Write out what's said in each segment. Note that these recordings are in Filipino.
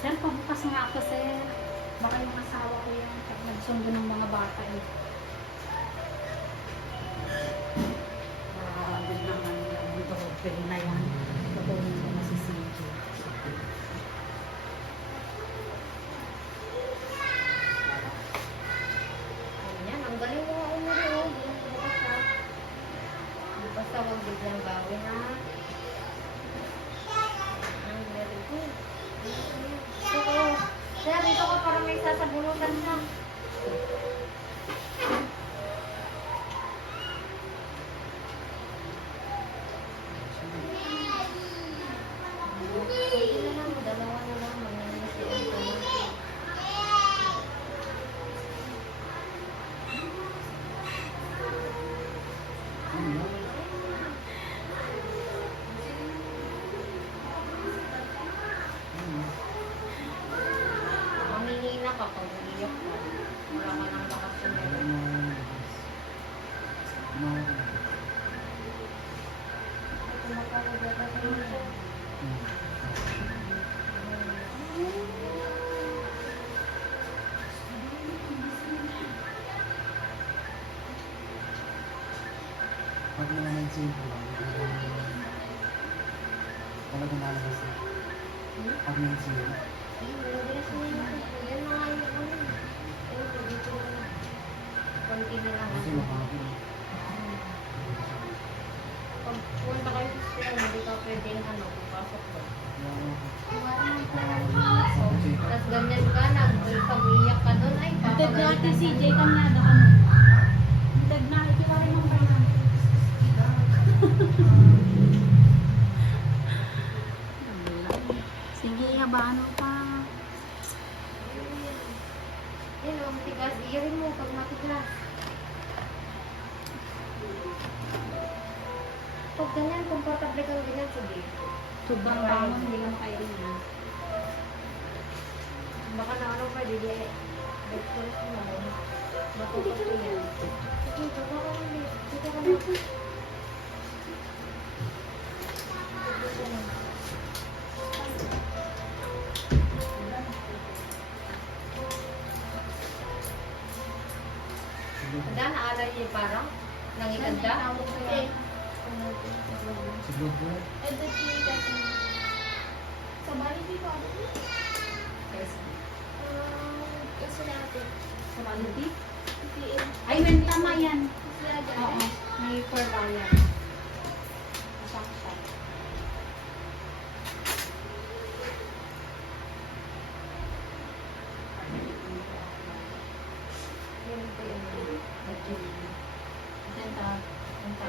Sir, pabukas nga ako, sir. Baka yung asawa ko yan. Pag nagsundo ng mga bata eh. Good naman lang. Ito, pwede na yan. Patuloy ko na si CJ. Ayan, ang galing mo nga umuri, oh. Hindi lang bukas, ha. Basta huwag biglang gawin, ha. Ang very good. Ito ko. Sir, dito ka para may sasabunutan siya. Sige na lang, dalawa na lang. Magnanasiyan ko na. Mamihina ka pag umiyak ka. Wala ka ng lakas sa meron. Kumakawaga ka rin. Pag naman simple lang, talaga nalabas na. Pag naman simple. Yan na nga yung ano. Ayun, dito na. Konti na lang. Kasi makakapin. Pag punta kayo sa school, hindi ka pwedeng ano, papasok ko. Tapos ganyan ka, pag-iyak ka doon, ay Dad na ate papagalitan CJ ka. kami na ano. Dad na ate ka rin ang bayan. Sige, habaan mo pa. Yun, ang tigas, iirin mo pag matigas. Pag ganyan, komportable kang ganyan, sige. Sobrang bangon, hindi lang kayo rin. Baka na ano pa, di breakfast mo. Matutok ko yan. Dito ka ka ulit. Dito ka na. Handa, naalala niyo parang? Nangitanda? Siguro po, Sa bali dito ako. Yes. Kasi natin. Sa quality? PPM. Ay, when tama yan. Kasi natin. Oo, may per yan. Masang siya. Yun po yun. Senta, senta,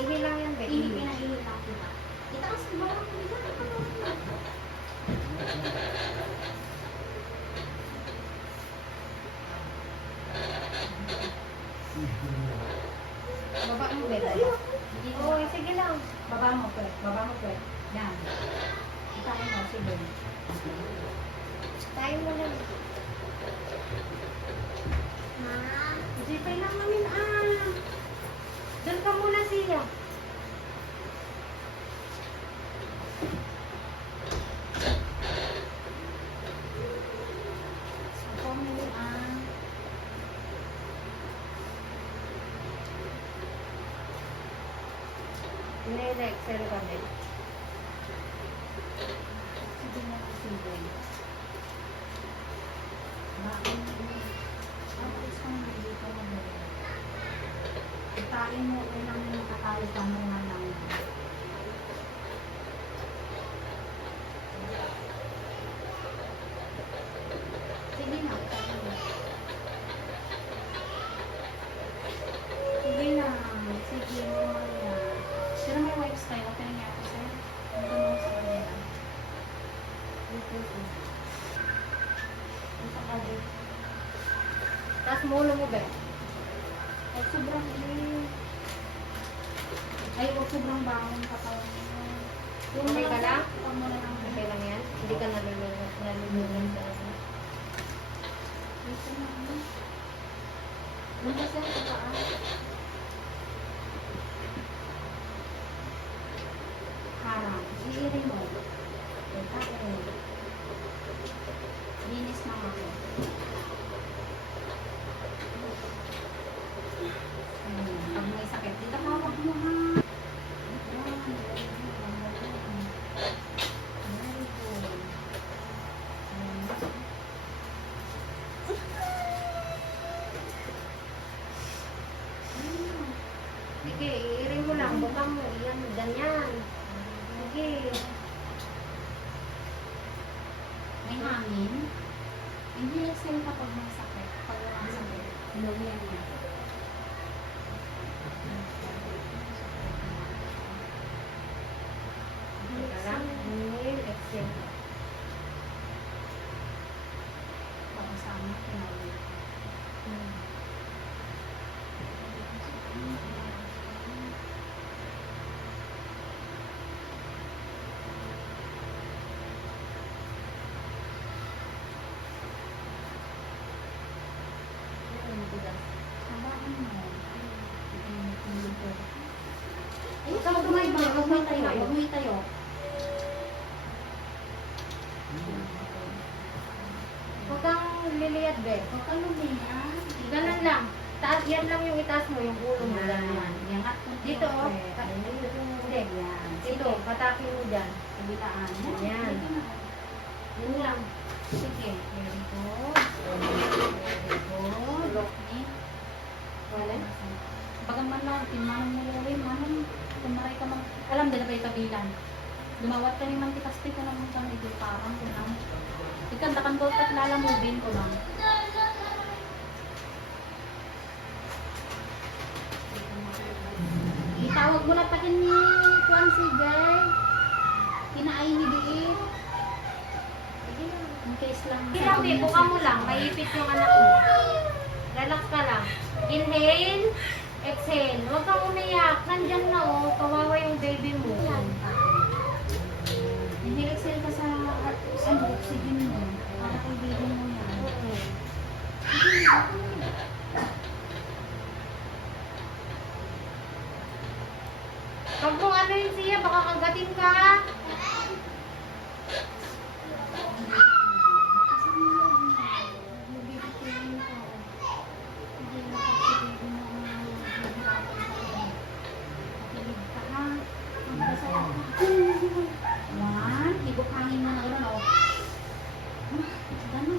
Ihi lang yan, Becky. Hindi pinahihila ko ba? Itaas mo lang. Baba mo, Becky. Oo, sige lang. Baba mo, pwede. Baba mo, pwede. Yan. Itain mo, sige. Tayo mo lang. Ma. Zipay lang namin, Doon ka muna siya. Ako mo yung Nile-excel kami. sige na, sige. Bakit? Alis ko na dito mo ba? Itain mo, ilang nakatali ka mo nga lang. Sige na, itain mo. Sige na, sige mo na. Pero may wipes tayo, okay nga ako, sir. Ito mo sa kanila. Dito, sir. Ito ka dito. Tapos mulo mo, Becky. Ay, sobrang Ay, huwag sobrang bangon katawan mo. Okay ka lang? Huwag mo na lang. Okay lang yan? Hindi ka nalulunod sa ano? Ito na. Ano kasi ang paan? Harang. Iiring mo. Linis na ako. Pag may sakit, dito hawak mo ha. Very good. Sige, iiring mo lang. Bukang mo. Yan, ganyan. Sige. May hangin. Hindi exhale kapag may sakit. Pag walang sakit, inuwihan niya. Teka lang. Inhale, exhale. Pag-usama, pinawin. Sabahan mo. Ikaw tumayba. Huwag mo itayo. Huwag mo itayo. Huwag kang liliyad, be. Huwag ka lumiyan. Ganun lang. Taas, yan lang yung itaas mo, yung ulo mo. Ganyan. Yangat mo Dito, oh. Hindi. Yan. Dito, patakin mo dyan. Kabilaan. Yan. Dito na. Yun lang. Sige. Very good. Very good. Okay. Wala? Bagang man lang, manong nilulay, manong kumaray ka mang, alam din na ba yung tabilan? Dumawat ka ni man tikasti ko naman kang parang ko lang. Ikandakan ko at lalamubin ko lang. Itawag mo na pa kin ni Juan Sigay. Kinaay ni Biit. In case lang. Sige lang, be. Buka mo lang. Maipit yung anak mo. Relax ka lang. Inhale. Exhale. Huwag kang umiyak. Nandyan na, oh. Kawawa yung baby mo. Hindi exhale ka sa oxygen mo. Para kay baby mo yan. Pag kung ano yun siya, baka kagatin ka. One, higop hangin mo na ulan, oh. Ganun.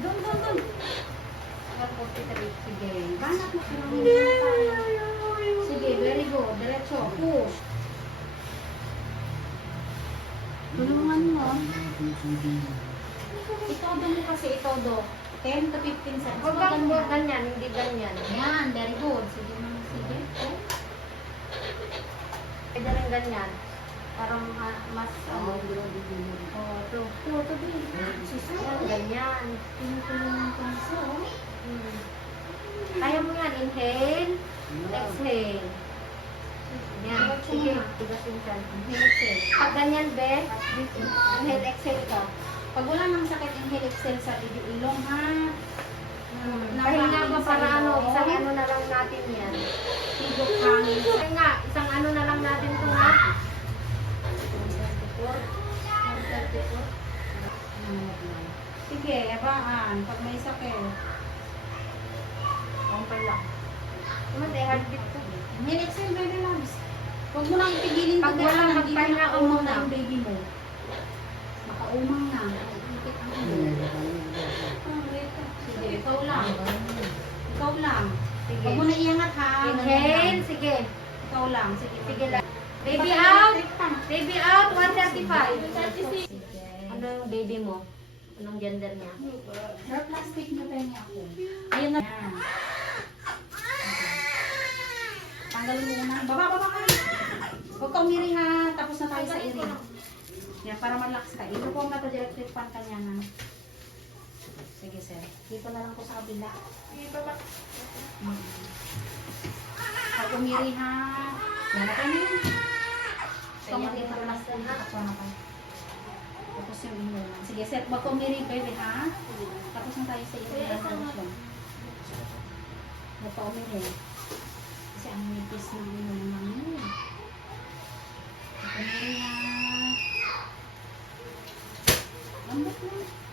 Doon. 143. Sige, banat mo. Sige, very good. Diretso, push. Tulungan mo. Itodo mo kasi, itodo. 10 to 15 seconds. Huwag kang ganyan, hindi ganyan. Yan, very good. Sige, sige. Pwede rin ganyan. Parang mas, Oh, to be. Yan, ganyan. Tinutulungan ko na siya, oh. Kaya mo yan. Inhale. Exhale. Yan. Sige. Tigasin ka. Inhale, exhale. Pag ganyan, be. Inhale, exhale ka. Pag wala nang sakit, inhale, exhale sa ilong, ha? Pahinga ka para ano. Isang ano na lang natin yan. Higop hangin. Pahinga. Isang ano na lang natin ito, ha? 134. Sige, ebaan. Pag may sakit. Okay lang. Naman, heartbeat ko. Inhale, exhale, baby loves. Huwag mo nang pigilin Pag kaya wala, hindi magpahinga ka makaumang muna. na yung baby mo. Makaumang na. Ikit ang ulo. Sige, ikaw lang. Ikaw lang. Sige. Huwag mo na iangat ha. Inhale. Sige. Ikaw lang. Sige, Sige lang. Baby out. Baby out. 135. Sige. Ano yung baby mo? Anong gender niya? Sir, plastic na tayo niya ako. Ayun na. Yan. Tanggalin mo na. Baba ka. Huwag ka umiri ha. Tapos na tayo sa iri. Yan, para malax ka. Ito po ang mata-directive pan kanya na. Sige, sir. Dito na lang po sa kabila. Pag umiri ha. Wala ka niyo. Kaya Kaya may kita palas lang na. ako na kayo. Tapos yung inuman. Sige, set. Wag ka umiri, baby ha. Tapos na tayo sa iyo. Kuya, isang Wag ka umiri. Kasi ang nipis ng inuman namin. Wag ka umiri ha. Lambot na.